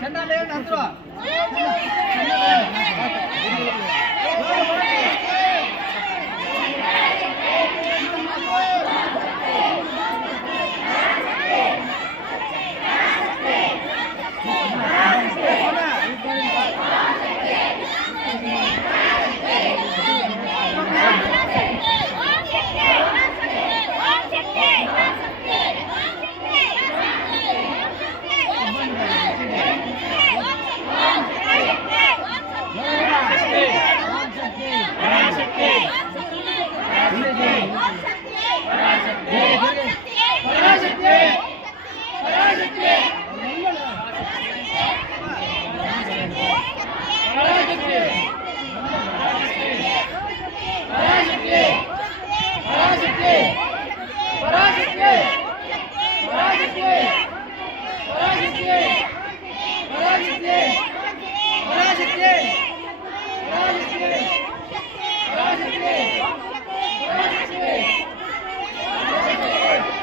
ಚಂದ ಲೇಔಟ್ ಹತ್ರ